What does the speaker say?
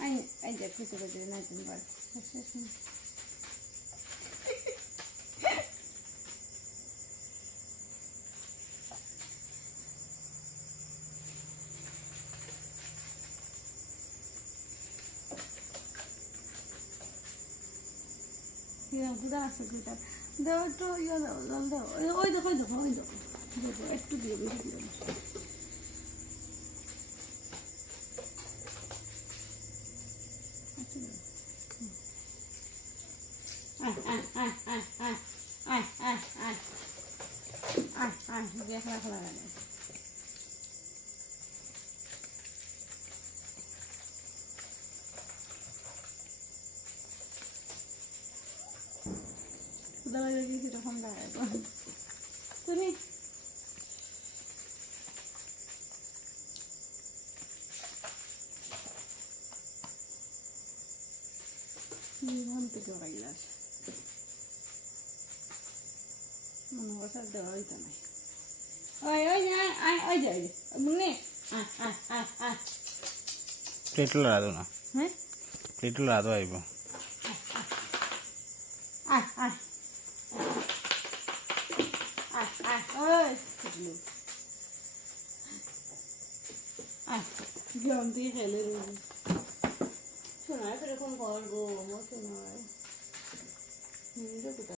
I যে কিছু কিছু নাই তুমি বার শেষ না কিরম ক্ষুদা আছে ক্ষুদা দাও একটু ইয়ে দাও জল দাও ওই দেখো ওই দেখো ওই দেখো একটু দিয়ে বেশি দিয়ে না। একটু দাও। হুম। আয়, আয়, আয়, আয়, তুমি নির্মল থেকে পাইলাস মনে বসার দেওয়া হইতো নাই যে আয় ওই যে ওই যে মুন্নি আয় আয় আয় আয় প্লেটলো রাধো না হ্যাঁ প্লেটলো রাধো আইব আয় আয় আয় খেলে